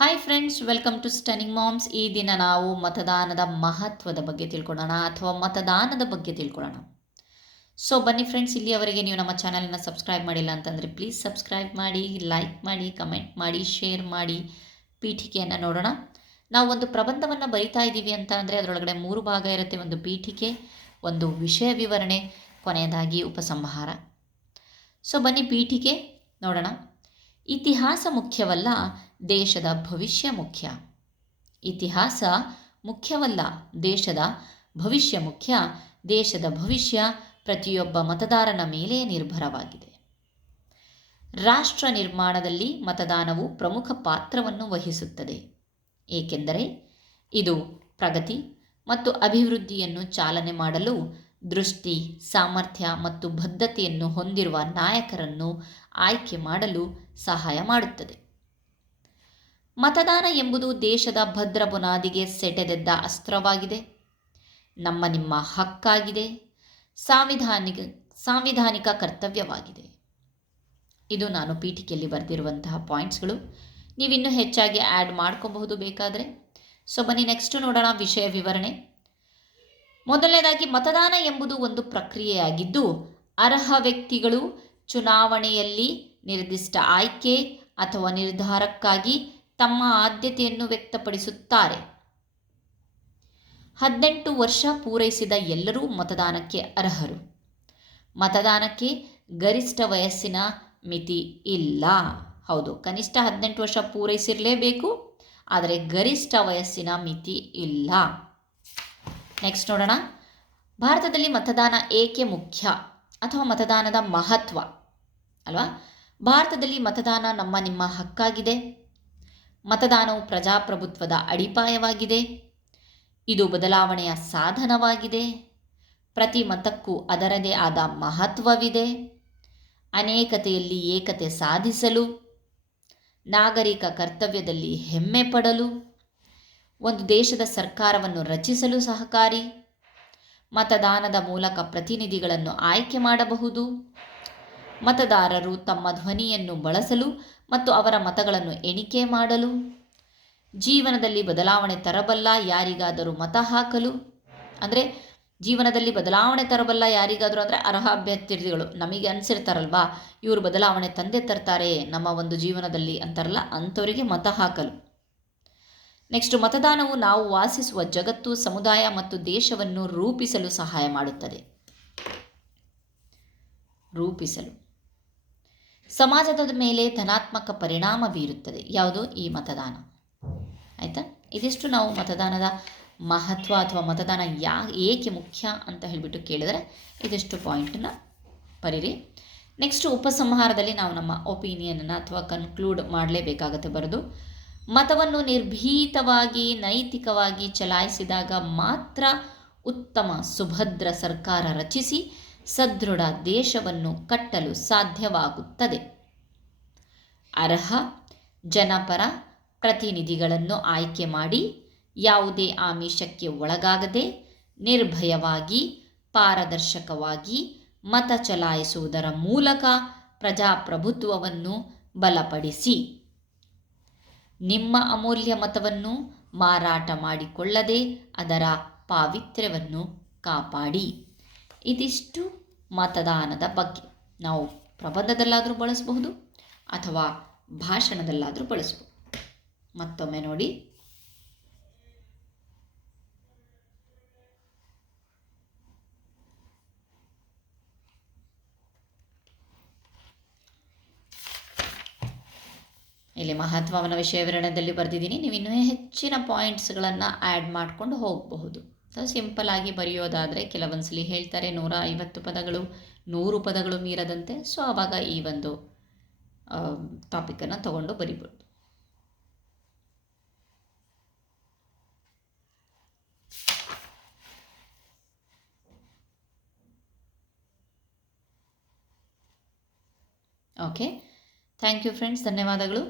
Hi friends welcome to stunning moms ಈ ದಿನ ನಾವು ಮತದಾನದ ಮಹತ್ವದ ಬಗ್ಗೆ ತಿಳ್ಕೊಳ್ಳೋಣ ಅಥವಾ ಮತದಾನದ ಬಗ್ಗೆ ತಿಳ್ಕೊಳ್ಳೋಣ. ಸೊ ಬನ್ನಿ ಫ್ರೆಂಡ್ಸ್ ಇಲ್ಲಿಯವರೆಗೆ ನೀವು ನಮ್ಮ ಚಾನಲನ್ನು ಸಬ್ಸ್ಕ್ರೈಬ್ ಮಾಡಿಲ್ಲ ಅಂತಂದರೆ ಪ್ಲೀಸ್ ಸಬ್ಸ್ಕ್ರೈಬ್ ಮಾಡಿ ಲೈಕ್ ಮಾಡಿ ಕಮೆಂಟ್ ಮಾಡಿ ಶೇರ್ ಮಾಡಿ, ಪೀಠಿಕೆಯನ್ನು ನೋಡೋಣ. ನಾವು ಒಂದು ಪ್ರಬಂಧವನ್ನು ಬರಿತಾ ಇದ್ದೀವಿ ಅಂತ ಅಂದರೆ ಅದರೊಳಗಡೆ ಮೂರು ಭಾಗ ಇರುತ್ತೆ. ಒಂದು ಪೀಠಿಕೆ, ಒಂದು ವಿಷಯ ವಿವರಣೆ, ಕೊನೆಯದಾಗಿ ಉಪಸಂಹಾರ. ಸೊ ಬನ್ನಿ ಪೀಠಿಕೆ ನೋಡೋಣ. ಇತಿಹಾಸ ಮುಖ್ಯವಲ್ಲ, ದೇಶದ ಭವಿಷ್ಯ ಮುಖ್ಯ. ಇತಿಹಾಸ ಮುಖ್ಯವಲ್ಲ, ದೇಶದ ಭವಿಷ್ಯ ಮುಖ್ಯ. ದೇಶದ ಭವಿಷ್ಯ ಪ್ರತಿಯೊಬ್ಬ ಮತದಾರನ ಮೇಲೆ ನಿರ್ಭರವಾಗಿದೆ. ರಾಷ್ಟ್ರ ನಿರ್ಮಾಣದಲ್ಲಿ ಮತದಾನವು ಪ್ರಮುಖ ಪಾತ್ರವನ್ನು ವಹಿಸುತ್ತದೆ. ಏಕೆಂದರೆ ಇದು ಪ್ರಗತಿ ಮತ್ತು ಅಭಿವೃದ್ಧಿಯನ್ನು ಚಾಲನೆ ಮಾಡಲು ದೃಷ್ಟಿ, ಸಾಮರ್ಥ್ಯ ಮತ್ತು ಬದ್ಧತೆಯನ್ನು ಹೊಂದಿರುವ ನಾಯಕರನ್ನು ಆಯ್ಕೆ ಮಾಡಲು ಸಹಾಯ ಮಾಡುತ್ತದೆ. ಮತದಾನ ಎಂಬುದು ದೇಶದ ಭದ್ರ ಬುನಾದಿಗೆ ಸೆಟೆದೆದ್ದ ಅಸ್ತ್ರವಾಗಿದೆ. ನಮ್ಮ ನಿಮ್ಮ ಹಕ್ಕಾಗಿದೆ. ಸಾಂವಿಧಾನಿಕ ಸಾಂವಿಧಾನಿಕ ಕರ್ತವ್ಯವಾಗಿದೆ. ಇದು ನಾನು ಪೀಠಿಕೆಯಲ್ಲಿ ಬರೆದಿರುವಂತಹ ಪಾಯಿಂಟ್ಸ್ಗಳು. ನೀವಿನ್ನೂ ಹೆಚ್ಚಾಗಿ ಆ್ಯಡ್ ಮಾಡ್ಕೋಬಹುದು ಬೇಕಾದರೆ. ಸೊ, ಬನ್ನಿ, ನೆಕ್ಸ್ಟು ನೋಡೋಣ ವಿಷಯ ವಿವರಣೆ. ಮೊದಲನೇದಾಗಿ ಮತದಾನ ಎಂಬುದು ಒಂದು ಪ್ರಕ್ರಿಯೆಯಾಗಿದ್ದು, ಅರ್ಹ ವ್ಯಕ್ತಿಗಳು ಚುನಾವಣೆಯಲ್ಲಿ ನಿರ್ದಿಷ್ಟ ಆಯ್ಕೆ ಅಥವಾ ನಿರ್ಧಾರಕ್ಕಾಗಿ ತಮ್ಮ ಆದ್ಯತೆಯನ್ನು ವ್ಯಕ್ತಪಡಿಸುತ್ತಾರೆ. ಹದಿನೆಂಟು ವರ್ಷ ಪೂರೈಸಿದ ಎಲ್ಲರೂ ಮತದಾನಕ್ಕೆ ಅರ್ಹರು. ಮತದಾನಕ್ಕೆ ಗರಿಷ್ಠ ವಯಸ್ಸಿನ ಮಿತಿ ಇಲ್ಲ. ಹೌದು, ಕನಿಷ್ಠ ಹದಿನೆಂಟು ವರ್ಷ ಪೂರೈಸಿರಲೇಬೇಕು, ಆದರೆ ಗರಿಷ್ಠ ವಯಸ್ಸಿನ ಮಿತಿ ಇಲ್ಲ. ನೆಕ್ಸ್ಟ್ ನೋಡೋಣ. ಭಾರತದಲ್ಲಿ ಮತದಾನ ಏಕೆ ಮುಖ್ಯ ಅಥವಾ ಮತದಾನದ ಮಹತ್ವ? ಅಲ್ವಾ? ಭಾರತದಲ್ಲಿ ಮತದಾನ ನಮ್ಮ ನಿಮ್ಮ ಹಕ್ಕಾಗಿದೆ. ಮತದಾನವು ಪ್ರಜಾಪ್ರಭುತ್ವದ ಅಡಿಪಾಯವಾಗಿದೆ. ಇದು ಬದಲಾವಣೆಯ ಸಾಧನವಾಗಿದೆ. ಪ್ರತಿ ಮತಕ್ಕೂ ಅದರದೇ ಆದ ಮಹತ್ವವಿದೆ. ಅನೇಕತೆಯಲ್ಲಿ ಏಕತೆ ಸಾಧಿಸಲು, ನಾಗರಿಕ ಕರ್ತವ್ಯದಲ್ಲಿ ಹೆಮ್ಮೆ ಪಡಲು ಒಂದು ದೇಶದ ಸರ್ಕಾರವನ್ನು ರಚಿಸಲು ಸಹಕಾರಿ, ಮತದಾನದ ಮೂಲಕ ಪ್ರತಿನಿಧಿಗಳನ್ನು ಆಯ್ಕೆ ಮಾಡಬಹುದು. ಮತದಾರರು ತಮ್ಮ ಧ್ವನಿಯನ್ನು ಬಳಸಲು ಮತ್ತು ಅವರ ಮತಗಳನ್ನು ಎಣಿಕೆ ಮಾಡಲು, ಜೀವನದಲ್ಲಿ ಬದಲಾವಣೆ ತರಬಲ್ಲ ಯಾರಿಗಾದರೂ ಮತ ಹಾಕಲು, ಅಂದರೆ ಜೀವನದಲ್ಲಿ ಬದಲಾವಣೆ ತರಬಲ್ಲ ಯಾರಿಗಾದರೂ ಅಂದರೆ ಅರ್ಹ ಅಭ್ಯರ್ಥಿಗಳು ನಮಗೆ ಅನಿಸಿರ್ತಾರಲ್ವಾ? ಇವರು ಬದಲಾವಣೆ ತಂದೆ ತರ್ತಾರೆ, ನಮ್ಮ ಒಂದು ಜೀವನದಲ್ಲಿ ಅಂತಾರಲ್ಲ, ಅಂಥವರಿಗೆ ಮತ ಹಾಕಲು. ನೆಕ್ಸ್ಟ್ ಮತದಾನವು ನಾವು ವಾಸಿಸುವ ಜಗತ್ತು, ಸಮುದಾಯ ಮತ್ತು ದೇಶವನ್ನು ರೂಪಿಸಲು ಸಹಾಯ ಮಾಡುತ್ತದೆ. ರೂಪಿಸಲು. ಸಮಾಜದ ಮೇಲೆ ಧನಾತ್ಮಕ ಪರಿಣಾಮ ಬೀರುತ್ತದೆ. ಯಾವುದು? ಈ ಮತದಾನ. ಆಯಿತಾ? ಇದಿಷ್ಟು ನಾವು ಮತದಾನದ ಮಹತ್ವ ಅಥವಾ ಮತದಾನ ಯಾ, ಏಕೆ ಮುಖ್ಯ ಅಂತ ಹೇಳಿಬಿಟ್ಟು ಕೇಳಿದರೆ ಇದಿಷ್ಟು ಪಾಯಿಂಟನ್ನು ಬರೀರಿ. ನೆಕ್ಸ್ಟ್ ಉಪಸಂಹಾರದಲ್ಲಿ ನಾವು ನಮ್ಮ ಒಪಿನಿಯನನ್ನು ಅಥವಾ ಕನ್ಕ್ಲೂಡ್ ಮಾಡಲೇಬೇಕಾಗತ್ತೆ ಬರೆದು. ಮತವನ್ನು ನಿರ್ಭೀತವಾಗಿ, ನೈತಿಕವಾಗಿ ಚಲಾಯಿಸಿದಾಗ ಮಾತ್ರ ಉತ್ತಮ ಸುಭದ್ರ ಸರ್ಕಾರ ರಚಿಸಿ ಸದೃಢ ದೇಶವನ್ನು ಕಟ್ಟಲು ಸಾಧ್ಯವಾಗುತ್ತದೆ. ಅರ್ಹ, ಜನಪರ ಪ್ರತಿನಿಧಿಗಳನ್ನು ಆಯ್ಕೆ ಮಾಡಿ ಯಾವುದೇ ಆಮಿಷಕ್ಕೆ ಒಳಗಾಗದೆ ನಿರ್ಭಯವಾಗಿ, ಪಾರದರ್ಶಕವಾಗಿ ಮತ ಚಲಾಯಿಸುವುದರ ಮೂಲಕ ಪ್ರಜಾಪ್ರಭುತ್ವವನ್ನು ಬಲಪಡಿಸಿ. ನಿಮ್ಮ ಅಮೂಲ್ಯ ಮತವನ್ನು ಮಾರಾಟ ಮಾಡಿಕೊಳ್ಳದೆ ಅದರ ಪಾವಿತ್ರ್ಯವನ್ನು ಕಾಪಾಡಿ. ಇದಿಷ್ಟು ಮತದಾನದ ಬಗ್ಗೆ. ನಾವು ಪ್ರಬಂಧದಲ್ಲಾದರೂ ಬಳಸಬಹುದು ಅಥವಾ ಭಾಷಣದಲ್ಲಾದರೂ ಬಳಸಬಹುದು. ಮತ್ತೊಮ್ಮೆ ನೋಡಿ. ಇಲ್ಲಿ ಮಹತ್ವವನ ವಿಷಯ ವಿವರಣೆಯಲ್ಲಿ ಬರೆದಿದ್ದೀನಿ. ನೀವು ಇನ್ನೂ ಹೆಚ್ಚಿನ ಪಾಯಿಂಟ್ಸ್ಗಳನ್ನು ಆ್ಯಡ್ ಮಾಡಿಕೊಂಡು ಹೋಗಬಹುದು. ಸೊ ಸಿಂಪಲ್ ಆಗಿ ಬರೆಯೋದಾದರೆ ಕೆಲವೊಂದ್ಸಲಿ ಹೇಳ್ತಾರೆ, ನೂರ ಐವತ್ತು ಪದಗಳು ನೂರು ಪದಗಳು ಮೀರದಂತೆ. ಸೊ ಆವಾಗ ಈ ಒಂದು ಟಾಪಿಕನ್ನು ತಗೊಂಡು ಬರಿಬೋದು. ಓಕೆ ಥ್ಯಾಂಕ್ ಯು ಫ್ರೆಂಡ್ಸ್ ಧನ್ಯವಾದಗಳು.